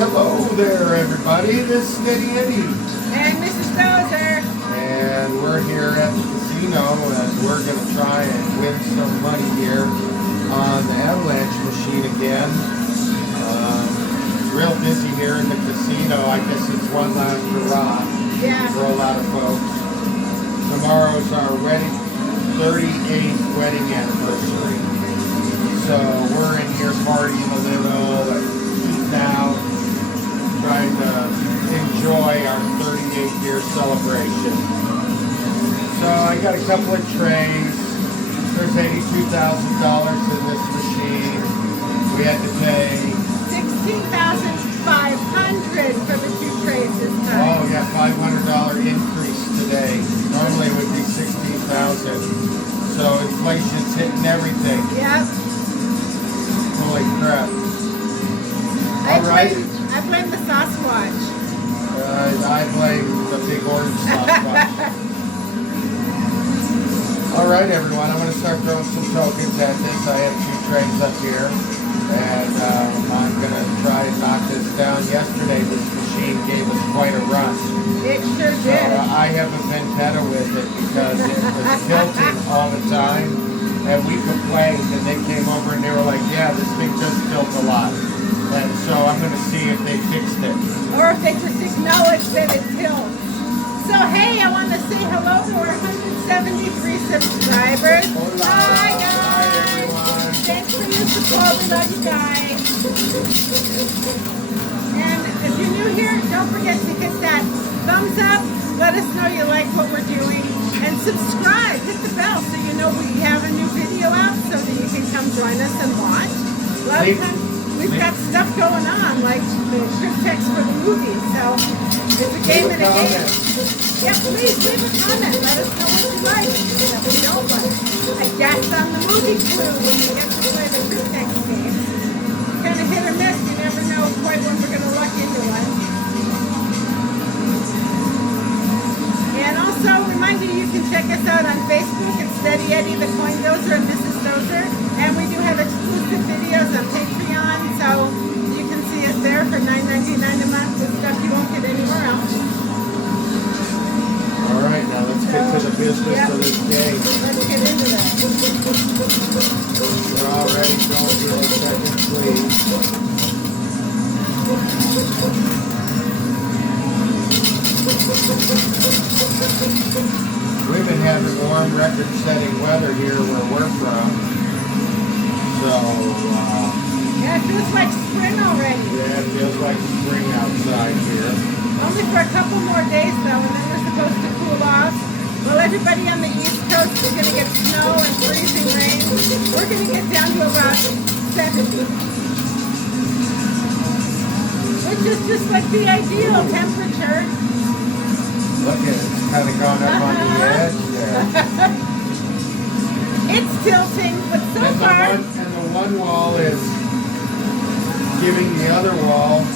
Hello there, everybody. This is Steady Eddie. And Mrs. DOZER. And we're here at the casino, and we're going to try and win some money here on the avalanche machine again. Real busy here in the casino. I guess it's one last hurrah for a lot of folks. Tomorrow's our 38th wedding anniversary. So we're in here partying a little and eating out, trying to enjoy our 38-year celebration. So I got a couple of trays. There's $82,000 in this machine. We had to pay $16,500 for the 2 trays this time. Oh yeah, $500 increase today. Normally it would be $16,000. So inflation's hitting everything. Yep. Holy crap. I blame the Sasquatch. I blame the big orange Sasquatch. Alright everyone, I'm going to start throwing some tokens at this. I have 2 trays up here. And I'm going to try and knock this down. Yesterday this machine gave us quite a run. It sure did. So I have a vendetta with it because it was tilting all the time. And we complained, and they came over and they were like, yeah, this thing does tilt a lot. And so I'm going to see if they fixed it. Or if they just acknowledge that it tilts. So hey, I want to say hello to our 173 subscribers. Hola. Hi guys. Hi everyone. Thanks for your support. We love you guys. And if you're new here, don't forget to hit that thumbs up. Let us know you like what we're doing. And subscribe. Hit the bell so you know we have a new video out so that you can come join us and watch. A lot of times we've got stuff going on, like the script text for the movie. So it's a game and a game. Yeah, please leave a comment. Let us know what you like, that we don't like. A guess on the movie clue when you get to play the script text game. Kind of hit or miss. You never know quite when we're going to luck into one. And also, remind you can check us out on Facebook at Steady Eddie, the Coin Dozer, and Mrs. Dozer. And we do have exclusive videos on Patreon, so you can see us there for $9.99 a month with stuff you won't get anywhere else. All right, now let's get to the business of this game. Let's get into this. We're already going through a second sleeve. We've been having warm record-setting weather here where we're from. So, Yeah, it feels like spring already. Yeah, it feels like spring outside here. Only for a couple more days though, and then we're supposed to cool off. Well, everybody on the East Coast is going to get snow and freezing rain. We're going to get down to about 70. Which is just like the ideal temperature. Look at it, it's kind of gone up on the edge there. It's tilting, but so far... And the one wall is giving the other wall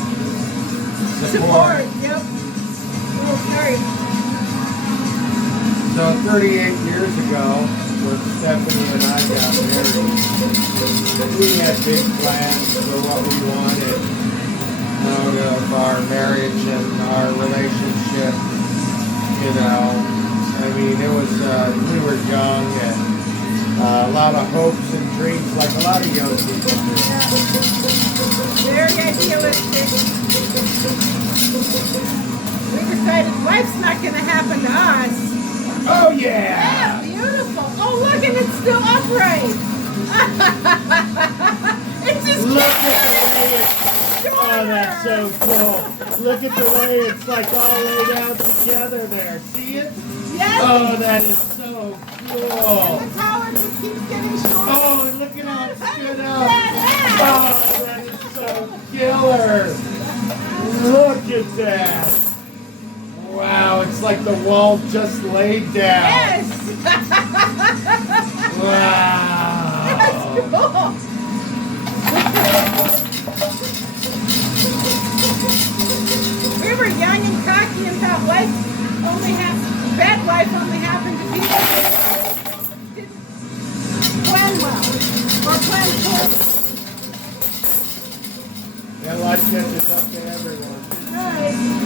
support. Yep. Oh, sorry. So 38 years ago, when Stephanie and I got married, we had big plans for what we wanted out of our marriage and our relationship. You know, I mean, it was, we were young and a lot of hopes and dreams like a lot of young people do. Very idealistic. We decided life's not going to happen to us. Oh yeah! Yeah, beautiful. Oh look, and it's still upright. It's just Look at the way it's... Oh, that's so cool. Look at the way it's like all laid out together there. See it? Yes. Oh, that is so cool. And the tower just keeps getting shorter. Oh, and look at how it stood up. Badass. Oh, that is so killer. Look at that. Wow, it's like the wall just laid down. Yes. Wow. That's cool. bad wife only happened to be didn't plan well or plan poorly. Yeah, life catches up to everyone. Right.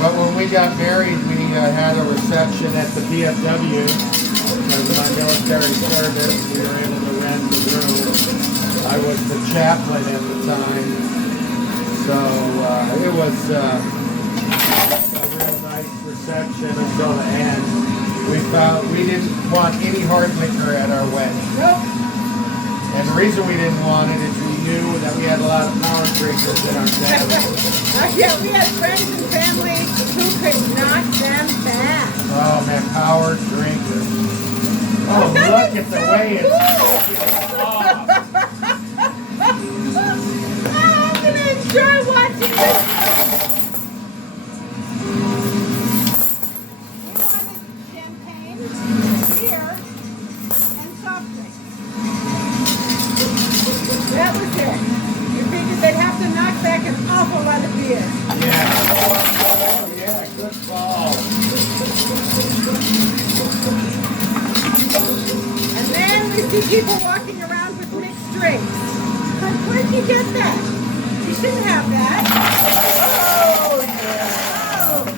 But when we got married, we had a reception at the BFW. Because of my military service, we were able to rent the room. I was the chaplain at the time. So it was a real nice reception until the end. We didn't want any hard liquor at our wedding. Nope. And the reason we didn't want it is we knew that we had a lot of power drinkers in our family. Yeah, we had friends and family who could knock them back. Oh man, power drinkers. Oh, look at the way it's off. I'm going to enjoy watching this. We wanted champagne, beer, and soft drinks. That was it. You figured they'd have to knock back an awful lot of beer. Yeah. Oh yeah, good ball. And then we see people walking around with mixed drinks. Like, where'd you get that? You shouldn't have that. Oh yeah. Oh,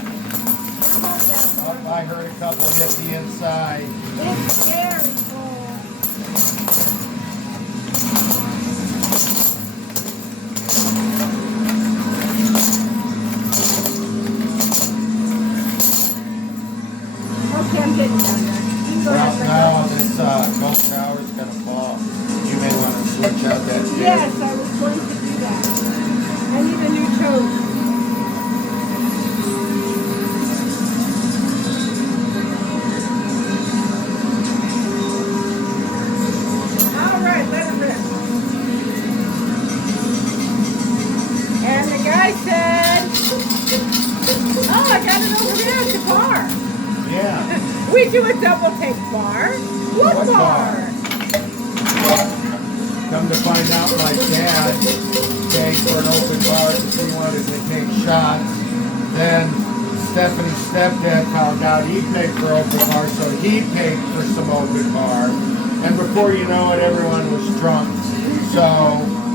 Oh, I heard a couple hit the inside. it's very cold. Okay, I'm getting down there. You can go Well, ahead, now this gold tower's gonna fall. You may want to switch out that chair. Yes, I was going to do that. I need a new toast. All right, let it rip. And the guy said, oh, I got it over there at the bar. Yeah. We do a double take bar. What What bar? bar? Come to find out, my dad paid for an open bar because he wanted to take shots. Then Stephanie's stepdad found out he paid for open bar, so he paid for some open bar. And before you know it, everyone was drunk. So,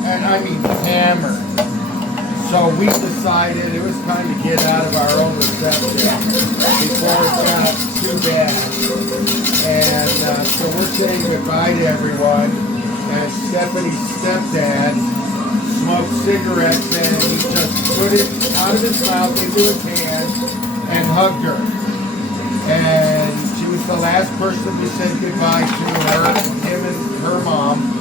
and I mean hammered. So we decided it was time to get out of our own reception before it got too bad. And so we're saying goodbye to everyone. And Stephanie's stepdad smoked cigarettes and he just put it out of his mouth into his hand and hugged her. And she was the last person we said goodbye to her, him and her mom.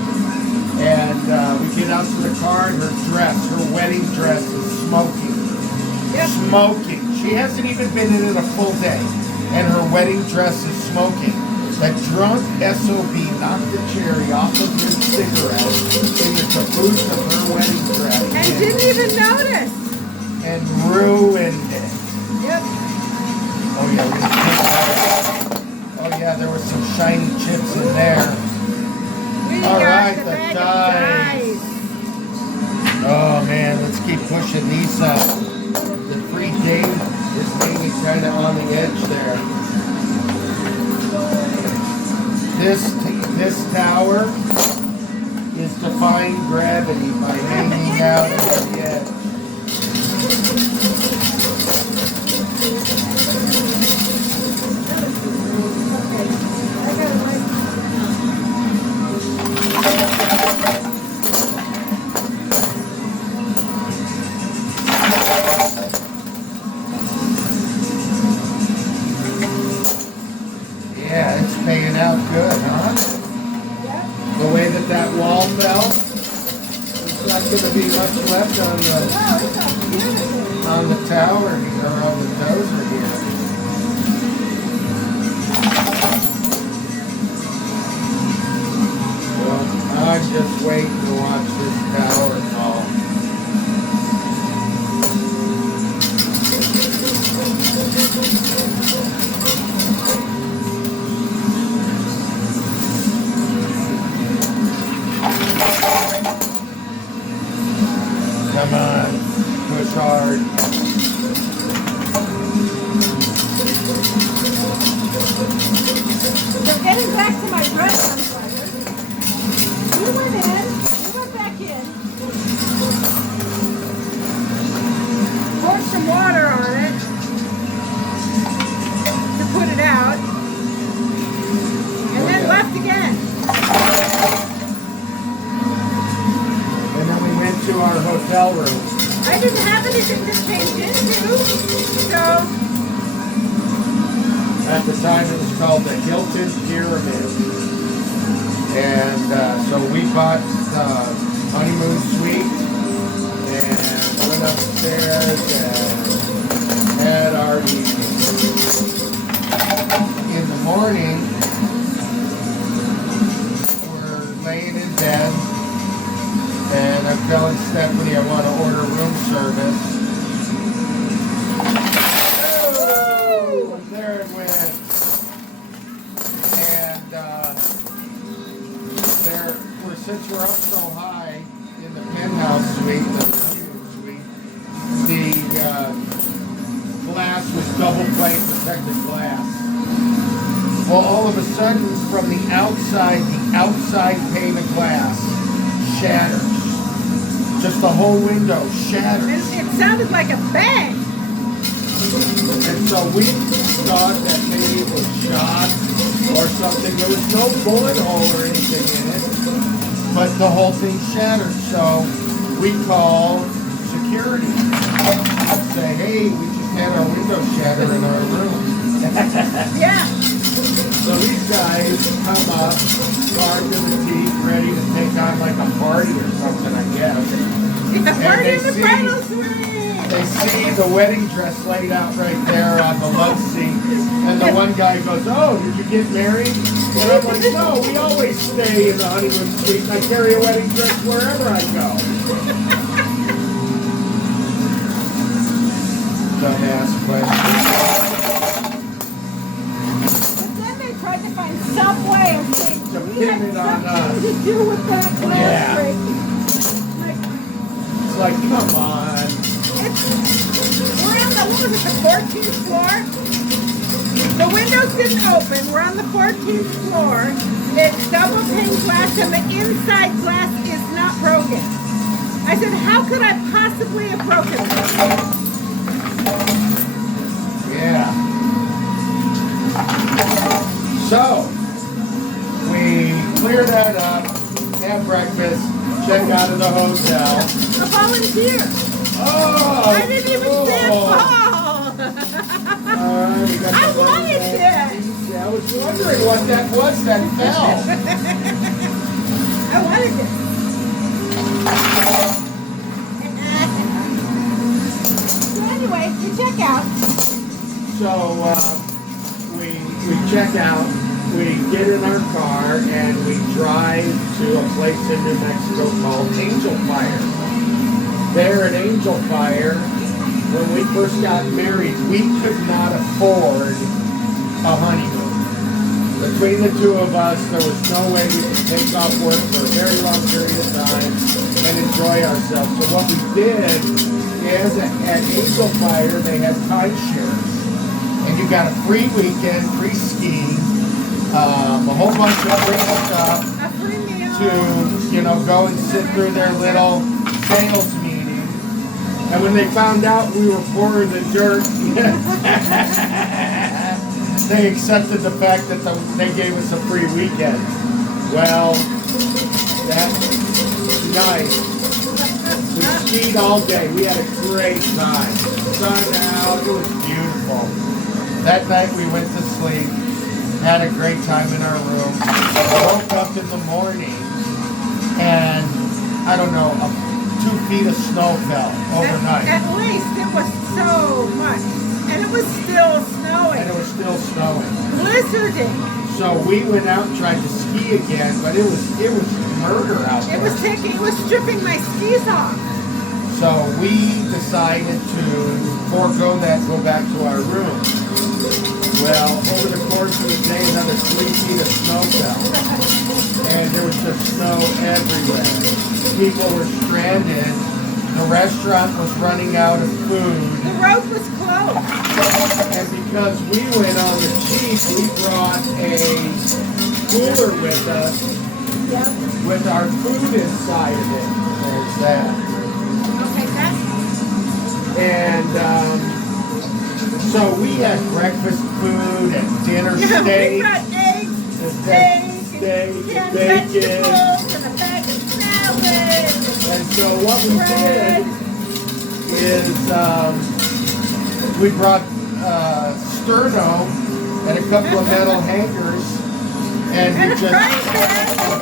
And we get out to the car and her wedding dress is smoking. Yep. Smoking. She hasn't even been in it a full day. And her wedding dress is smoking. The drunk SOB knocked the cherry off of his cigarette in the caboose of her wedding dress. And didn't even notice. And ruined it. Yep. Oh yeah, there was some shiny chips in there. We All got right, the the bag dice. of Oh man, let's keep pushing these up. The free date is maybe kind of on the edge there. This tower is defying gravity by hanging out at the edge. Yeah, it's paying out good, huh? The way that wall fell, there's not going to be much left on the tower here, or on the dozer here. Well, I'm just waiting to watch this tower fall. Come on, push hard. hotel room. I didn't have anything to change into, so At the time, it was called the Hilton Pyramid. And so we bought the honeymoon suite and went upstairs and had our evening. In the morning, we're laying in bed, and I'm telling Stephanie I want to order room service. Oh, there it went. And since we're up so high in the penthouse suite, the honeymoon suite, the glass was double plate protected glass. Well, all of a sudden, from the outside pane of glass shatters. Just the whole window shatters. It sounded like a bang. And so we thought that maybe it was shot or something. There was no bullet hole or anything in it, but the whole thing shattered. So we called security. Say, hey, we just had our window shatter in our room. Yeah. So these guys come up, armed to the teeth, ready to take on like a party or something, I guess. It's a party in the bridal suite. They see the wedding dress laid out right there on the love seat. And the one guy goes, oh, did you get married? And I'm like, no, we always stay in the honeymoon suite. And I carry a wedding dress wherever I go. Dumbass question. Tried to find some way of saying To we pin had it on something us. to do with that glass Yeah. break. It's like, come on. We're on the, what was it, the 14th floor? The windows didn't open. We're on the 14th floor. It's double pane glass and the inside glass is not broken. I said, how could I possibly have broken it? Yeah. So, we clear that up, have breakfast, check out of the hotel. A volunteer. Oh! I didn't even say it fall. Alright, we got I the wanted money. it. Yeah, I was wondering what that was that fell. I wanted it. So anyway, we check out. So, we check out, we get in our car, and we drive to a place in New Mexico called Angel Fire. There at Angel Fire, when we first got married, we could not afford a honeymoon. Between the two of us, there was no way we could take off work for a very long period of time and enjoy ourselves. So what we did is at Angel Fire, they had timeshares. And you got a free weekend, free skiing, a whole bunch of free stuff A free meal. to, go and sit through their little sales meeting. And when they found out we were poorer than dirt, they accepted the fact that they gave us a free weekend. Well, that's nice. We skied all day. We had a great time. Sun out. It was beautiful. That night we went to sleep, had a great time in our room, woke up in the morning, and I don't know, 2 feet of snow fell overnight. At least it was so much. And it was still snowing. And it was still snowing. Blizzarding. So we went out and tried to ski again, but it was murder out there. It was stripping my skis off. So we decided to forego that and go back to our room. Well, over the course of the day, another 3 feet of snow fell. And there was just snow everywhere. People were stranded. The restaurant was running out of food. The road was closed. And because we went on the cheap, we brought a cooler with us with our food inside of it. There's that. Okay, that's... And so we had breakfast food and dinner We steak. got eggs, Steak, canned bacon. vegetables, and a bag of salad. And so what we did is we brought sterno and a couple of metal hangers and we just a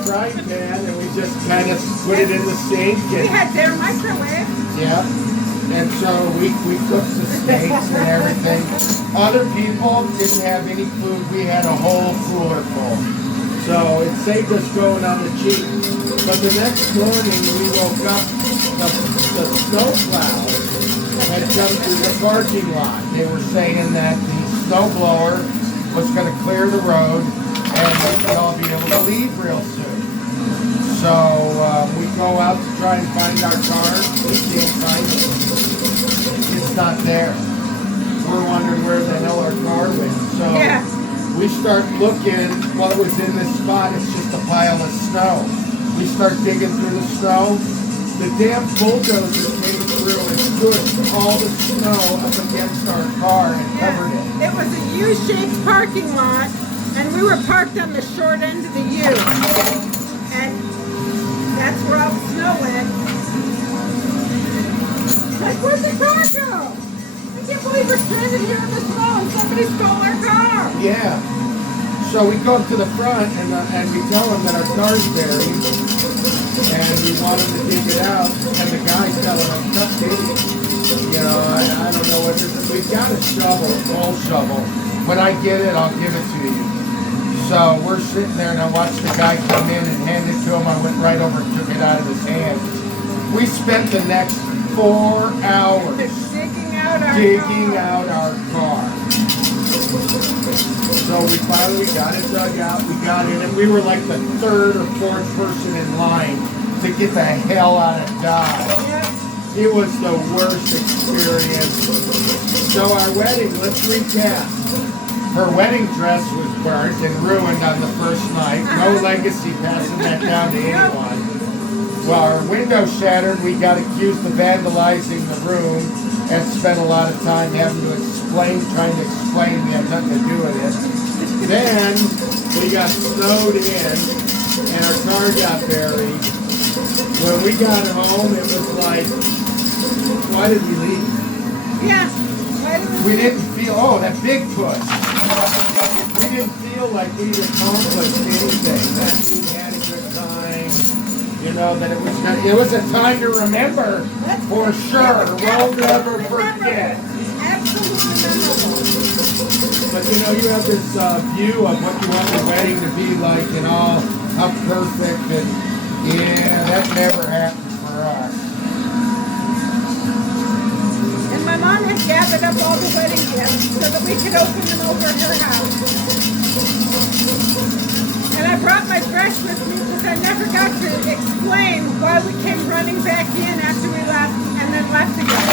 frying pan and we just kind of put it in the sink. We had their microwave. Yeah. And so we cooked the steaks and everything. Other people didn't have any food. We had a whole cooler full. So it saved us going on the cheap. But the next morning we woke up, the snow plows had come through the parking lot. They were saying that the snow blower was going to clear the road and we could all be able to leave real soon. So we go out to try and find our car. We can't find it. It's not there. We're wondering where the hell our car went. So we start looking. Well, it was in this spot. It's just a pile of snow. We start digging through the snow. The damn bulldozer came through and pushed all the snow up against our car and covered it. It was a U-shaped parking lot, and we were parked on the short end of the U. And that's where all the snow went. Like, where'd the car go? I can't believe we're stranded here in the snow and somebody stole our car. Yeah. So we go up to the front and we tell them that our car's buried and we want them to dig it out. And the guy's telling us, tough digging. You know, I don't know what this is. We've got a shovel, a coal shovel. When I get it, I'll give it to you. So we're sitting there and I watched the guy come in and hand it to him. I went right over and took it out of his hand. We spent the next 4 hours digging out our car. So we finally got it dug out, we got in, and we were like the 3rd or 4th person in line to get the hell out of Dodge. It was the worst experience. So our wedding, let's recap. Her wedding dress was burnt and ruined on the first night. No legacy passing that down to anyone. Well, our window shattered. We got accused of vandalizing the room and spent a lot of time having to trying to explain we had nothing to do with it. Then we got snowed in and our car got buried. When we got home, it was like, why did we leave? Yeah. We didn't feel, that big push. We didn't feel like we'd accomplished anything, that we had a good time. You know, that it was a time to remember for sure. We'll never forget. Absolutely memorable. But you know, you have this view of what you want your wedding to be like and all, how perfect, and yeah, that never happened for us. And my mom had gathered up all the wedding gifts so that we could open them over at her house. And I brought my brush with me because I never got to explain why we came running back in after we left and then left again.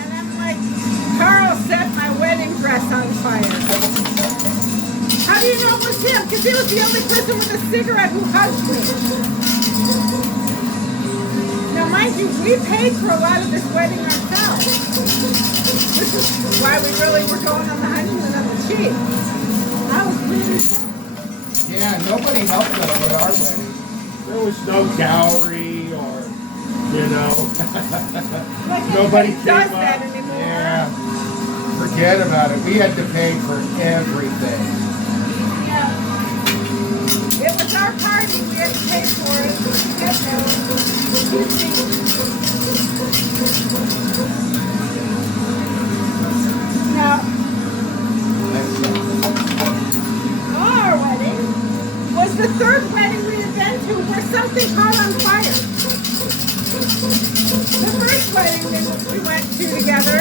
And I'm like, Carl set my wedding dress on fire. How do you know it was him? Because he was the only person with a cigarette who hugged me. Now mind you, we paid for a lot of this wedding ourselves. This is why we really were going on the honeymoon on the cheap. I was really sad. Yeah, nobody helped us with our wedding. There was no dowry or, you know, Like nobody does came that up. anymore. Yeah, forget about it. We had to pay for everything. Yeah. It was our party. We had to pay for it. Forget that. Now, our wedding was the 3rd wedding we had been to where something caught on fire. The first wedding we went to together,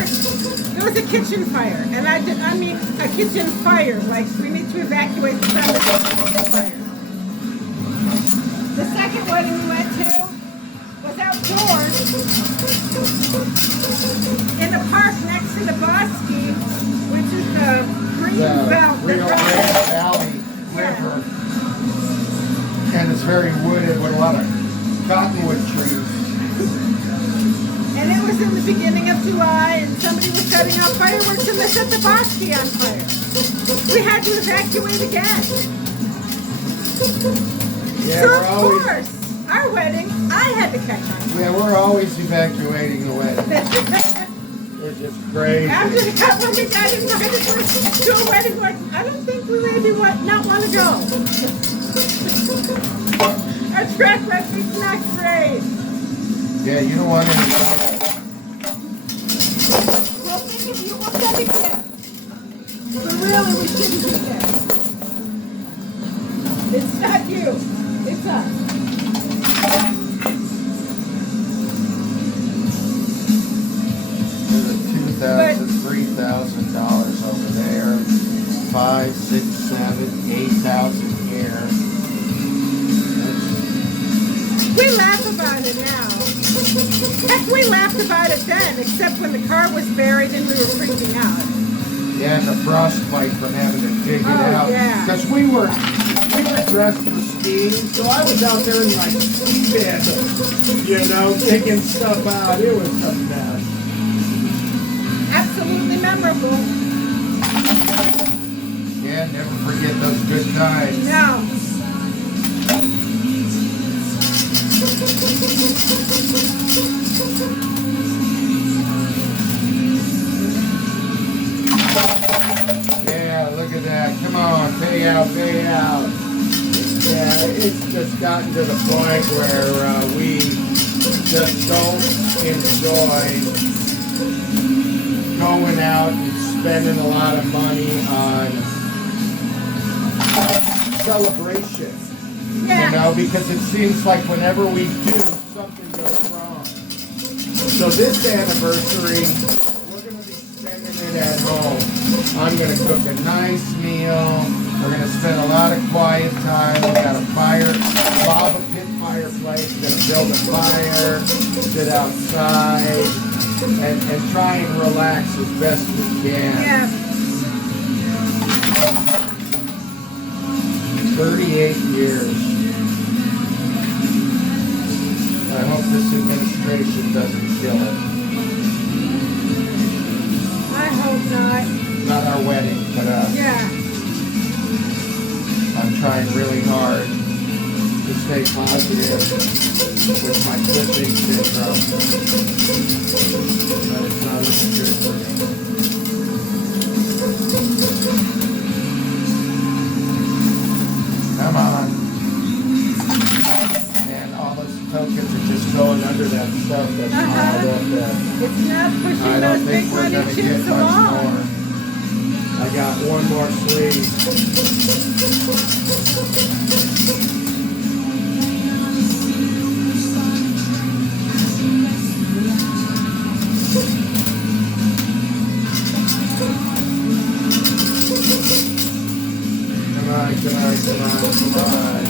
there was a kitchen fire. And I mean a kitchen fire, like we need to evacuate the premises fire. The second wedding we went to was outdoors in a park next to the Bosque, which is the green belt. Rio Grande Valley River. And it's very wooded with a lot of cottonwood trees. And it was in the beginning of July, and somebody was setting off fireworks, and they set the Bosque on fire. We had to evacuate again. Yeah, So we're of always... course, our our wedding, I had to catch on. Yeah, we're always evacuating the wedding. It's just crazy. After the cut, when we got invited to a wedding, like, I don't think we maybe not want to go. Our track record's not great. Yeah, you don't want any of that. Well, think if you want that again. But really, we shouldn't do that. It's not you. It's us. There's a $2,000, $3,000 over there. 5, 6, 7, 8,000 here. We laugh about it now. Heck, we laughed about it then, except when the car was buried and we were freaking out. Yeah, and the frostbite from having to dig it out. Yeah. Because we were dressed for skiing, so I was out there in my ski bed, you know, taking stuff out. It was a mess. Absolutely memorable. Yeah, never forget those good times. No. Yeah, look at that. Come on, pay out, pay out. Yeah, it's just gotten to the point where we just don't enjoy going out and spending a lot of money on celebration. Yeah. You know, because it seems like whenever we do, something goes wrong. So this anniversary, we're going to be spending it at home. I'm going to cook a nice meal. We're going to spend a lot of quiet time. We got a lava pit fireplace. We're going to build a fire, sit outside, and try and relax as best we can. Yeah. 38 years. I hope this administration doesn't kill it. I hope not. Not our wedding, but us. Yeah. I'm trying really hard to stay positive with my Cushing syndrome. But it's not looking good for me. Come on. And all those tokens are just going under that stuff that's piled up there. It's not I pushing don't those think big we're money going to get chips much along. more. I got one more sleeve. Come on, come on, come on, come on.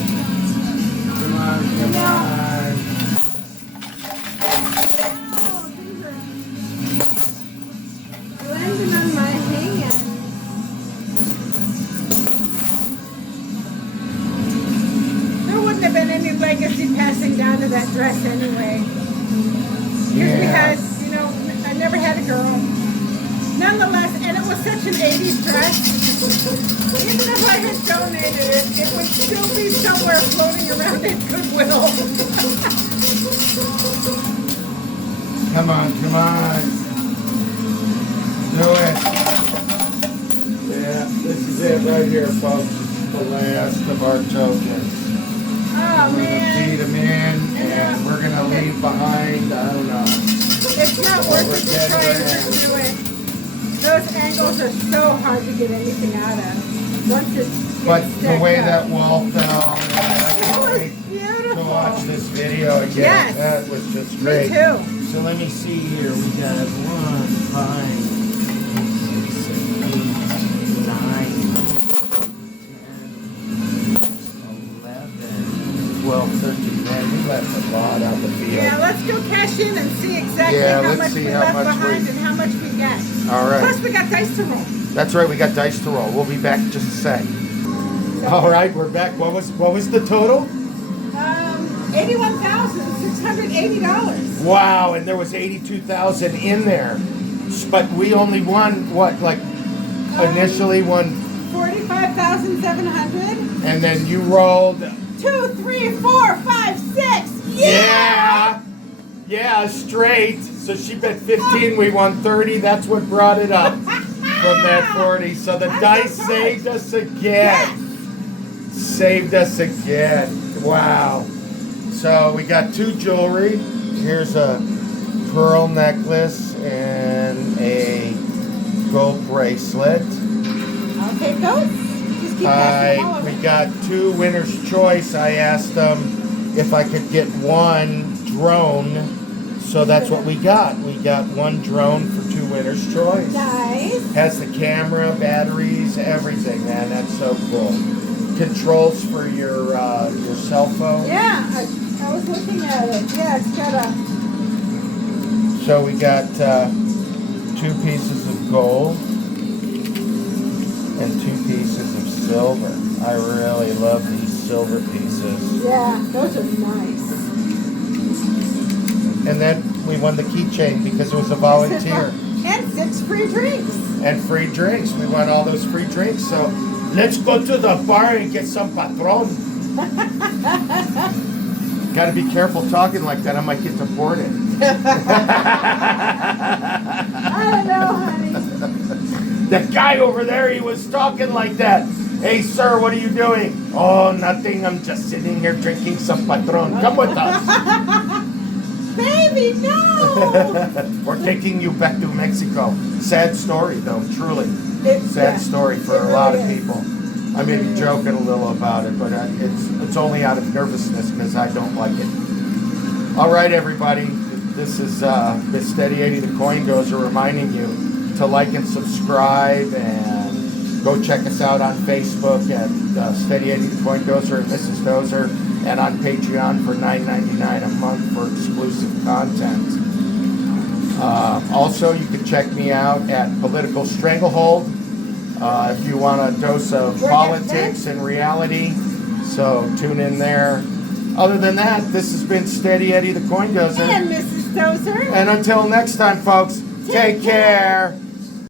Come on, come on. Landing on my hand. There wouldn't have been any legacy passing down to that dress anyway. Because we had, you know, I never had a girl. Nonetheless, and it was such an 80s dress. Even if I had donated it, it would still be somewhere floating around in Goodwill. Come on, come on. Do it. Yeah, this is it right here, folks. It's the last of our tokens. Oh, We're going to man. feed them in, and we're going to leave behind, I don't know. It's not worth it to try and pursue it. Those angles are so hard to get anything out of. Once it's But the way up. that wall fell, I It can't was wait beautiful. to watch this video again. Yes. That was just Me great. too. So let me see here. We got 1, 5, 6, 7, 8, 9, 10, 11, 12, 13. Man, we left a lot out the field. Yeah, let's go cash in and see exactly Yeah, how let's much see we how left much behind we- and how much we get. All right. Plus, we got dice to roll. That's right. We got dice to roll. We'll be back in just a sec. All right, we're back. What was the total? $81,680. Wow, and there was 82,000 in there, but we only won what? Like initially won, 45,700. and then you rolled 2, 3, 4, 5, 6. Yeah! Yeah, straight. So she bet 15, we won 30. That's what brought it up from that 40. So the dice saved us again. Yes. Saved us again. Wow. So we got 2 jewelry. Here's a pearl necklace and a gold bracelet. I'll take those. Just keep passing all of We it. got 2 winner's choice. I asked them if I could get 1 drone. So that's what we got. We got 1 drone for 2 winner's choice. Nice. Has the camera, batteries, everything, man. That's so cool. Controls for your cell phone. Yeah, I was looking at it. Yeah, it's got a... So we got 2 pieces of gold and 2 pieces of silver. I really love these silver pieces. Yeah, those are nice. And then we won the keychain because it was a volunteer. And 6 free drinks. And free drinks. We won all those free drinks. So let's go to the bar and get some Patron. Got to be careful talking like that. I might get deported. I don't know, honey. The guy over there, he was talking like that. Hey, sir, what are you doing? Oh, nothing. I'm just sitting here drinking some Patron. Come with us. Baby, no! We're taking you back to Mexico. Sad story, though, truly. Sad story for a lot of people. I may be joking a little about it, but it's only out of nervousness because I don't like it. All right, everybody. This is Miss Steady 80 the Coin Dozer reminding you to like and subscribe and go check us out on Facebook at Steady 80 the Coin Dozer and Mrs. Dozer, and on Patreon for $9.99 a month for exclusive content. Also, you can check me out at Political Stranglehold if you want a dose of politics and reality. So tune in there. Other than that, this has been Steady Eddie the Coin Dozer. And Mrs. Dozer. And until next time, folks, take care.